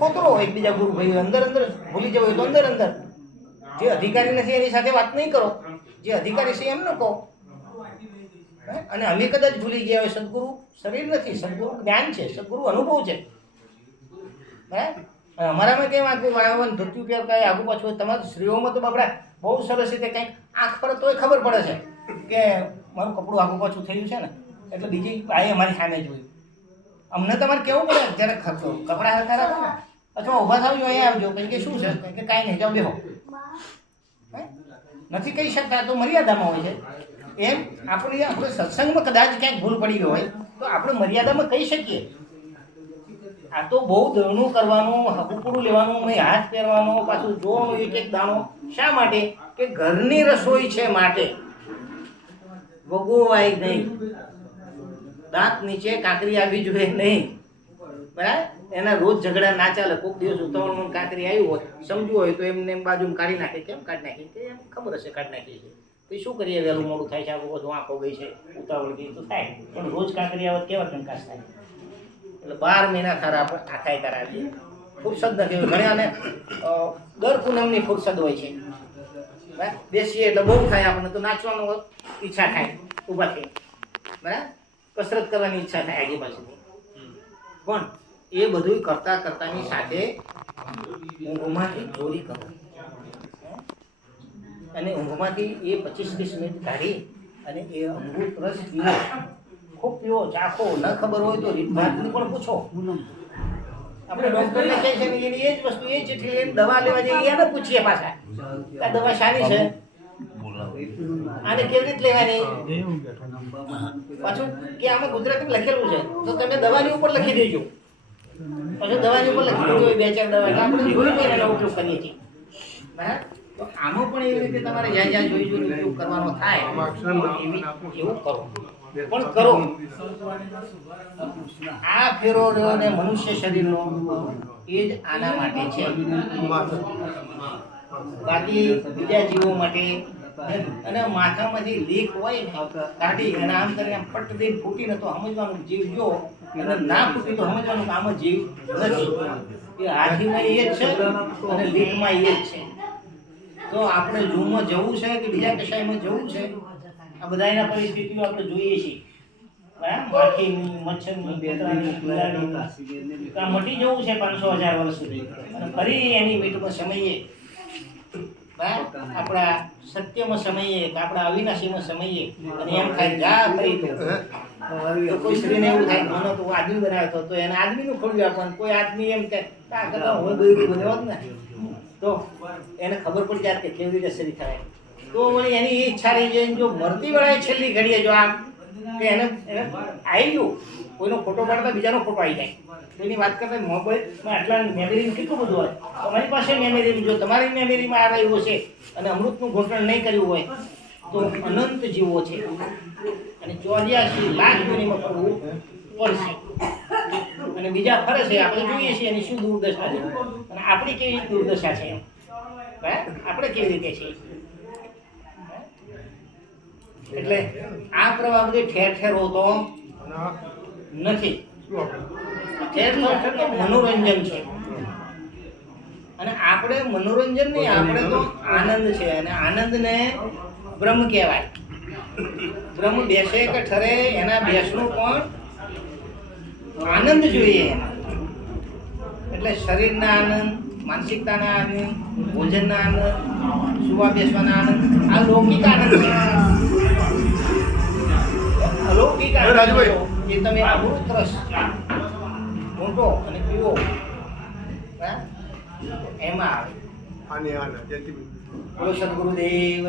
ખોતરો એકબીજા ગુરુ ભાઈ અંદર અંદર, ભૂલી જવું હોય તો અંદર અંદર. જે અધિકારી નથી, એની સાથે વાત નહીં કરો. જે અધિકારી છે એમ ન કહો અને અમે કદાચ ભૂલી ગયા હોય, સદગુરુ શરીર નથી, સદગુરુ જ્ઞાન છે, સદગુરુ અનુભવ છે. હે? અમારામાં કેમ આખું વાળાવન ધોતું પહેર કાંઈ આગુ પાછું હોય. તમારા સ્ત્રીઓમાં તો બાપડા બહુ સરસ રીતે કંઈક આંખ પર તોય ખબર પડે છે કે મારું કપડું આગુ પાછું થયું છે ને, એટલે બીજી ભાઈ અમારી સામે જોયું અમને તમારે કેવું પડે? જ્યારે કપડાં રાખો ને અથવા ઊભા થવું જોઈએ આવજો. કંઈ કે શું છે? કે કાંઈ નહીં, જાઓ, બેહો? નથી કહી શકતા, તો મર્યાદામાં હોય છે. એમ આપણે આપણે સત્સંગમાં કદાચ ક્યાંક ભૂલ પડી હોય, તો આપણે મર્યાદામાં કહી શકીએ. આ તો બહુ દળનું કરવાનું હકુકડું લેવાનું મેં હાથ પહેરવાનો પાછું જોવાનું, એક એક દાણો. શા માટે? કે ઘરની રસોઈ છે માટે. વગોવાય નહીં. દાંત નીચે કાંકરી આવી જોઈએ નહીં. બરાબર? એના રોજ ઝઘડા ના ચાલે કોઈક દિવસ ઉતાવળમાં કાંકરી આવ્યું હોય, સમજવું હોય તો એમને એમ બાજુ કાઢી નાખે. કેમ કાઢી નાખી? કે એમ ખબર હશે કાઢી નાખી છે. પછી શું કરીએ? વહેલું મોડું થાય છે, આખું બધું આંખો ગઈ છે, ઉતાવળ ગઈ, તો થાય. પણ રોજ કાંકરી આવે કેવા કંકાસ થાય? એટલે બાર મહિના ખરા આખાય કરાવી ફુરસદ નથી ઘણા દર પૂનમની ફુરસદ હોય છે. બેસીએ એટલે બહુ થાય આપણને, તો નાચવાનું ઈચ્છા થાય, ઊભા થઈ બરાબર? કસરત કરવાની ઈચ્છા થાય આગી પાછળની પણ એ બધું કરતા કરતાની સાથે ઊંઘમાંથી ચોરી કરો. અને ઊંઘમાંથી એ પચીસ ત્રીસ મિનિટ કાઢી અને એ અમૃત રસ પીવો. ખૂબ પીવો, ચાખો, ન ખબર હોય તો રીતભાતની પણ પૂછો. આપણે ડૉક્ટરને કહે છે એની એ જ વસ્તુ, એ ચીઠી લઈને દવા લેવા જઈએ, એને પૂછીએ પાછા. આ દવા શાની છે? આને કેવી રીતે લેવાની? પાછું કે આમાં ગુજરાતીમાં લખેલું છે, તો તમે દવાની ઉપર લખી દેજો. પાછું તમારે જ્યાં જ્યાં જોઈ આ ફેરો રહ્યો ને મનુષ્ય શરીરનો, એ જ આના માટે છે. બાકી બીજા જીવો માટે અને માથામાંથી લીક હોય ને, કાઢી અને આમ કરીને પટ દઈને ફૂટીને તો સમજવાનું જીવ જો અને ના ફૂટી તો સમજવાનું કામ જીવ નથી. એ હાથીમાં એ જ છે અને લીકમાં એ જ છે. તો આપણે ઝૂમાં જવું છે કે બીજા કશાયમાં જવું છે? આ બધાયના પરિસ્થિતિઓ આપણે જોઈએ છીએ. મટી જવું છે પાંચસો હજાર વર્ષ સુધી. અને ફરી એની મીટમાં સમયે આપણા સત્યમાં સમયે આપણા અવિનાશીમાં સમયે અને એમ થાય જા ફરી તો કોઈ સ્ત્રીને એવું થાય મને તો આદમી બનાવ્યો તો એને આદમીનું ખોલ્યું આપવાનું કોઈ આદમી એમ કે આ કરતા હોય બધું ને તો એને ખબર પડી જાય કે કેવી રીતે શરીર થાય. તો વળી એની ઈચ્છા રહી જાય જો મરતી વેળાએ છેલ્લી ઘડીએ જો આમ કે એને એને આવી ગયું. કોઈનો ફોટો પાડતા બીજાનો ફોટો આવી જાય. એની વાત કરતા મોબાઈલમાં આટલા મેમરી કેટલું બધું હોય? તમારી પાસે મેમરી જો તમારી મેમરીમાં આ રહ્યું છે અને અમૃતનું ઘોટણ નહીં કર્યું હોય, તો અનંત જીવો છે. અને ચોર્યાસી લાખ યોનિમાં ફરવું પડશે. અને બીજા ફરે છે, આપણે જોઈએ છીએ એની શું દુર્દશા છે. અને આપણી કેવી દુર્દશા છે? આપણે કેવી રીતે છીએ? એટલે આ પ્રવાહ બધી ઠેર ઠેર હોતો નથી. ઠેર ઠેર તો મનોરંજન છે. અને આપણે મનોરંજન નહીં આપણે તો આનંદ છે. અને આનંદને બ્રહ્મ કહેવાય. બ્રહ્મ બેસે કે ઠરે એના બેસનું પણ આનંદ જોઈએ એટલે શરીરના આનંદ માનસિકતાના આનંદ ભોજનના આનંદ સુવા બેસવાના આનંદ આ લૌકિક આનંદ છે. તમે અમૃત મોટો અને પીવો એમાં આવે આને આને જયંતિભાઈ બોલો સદગુરુદેવ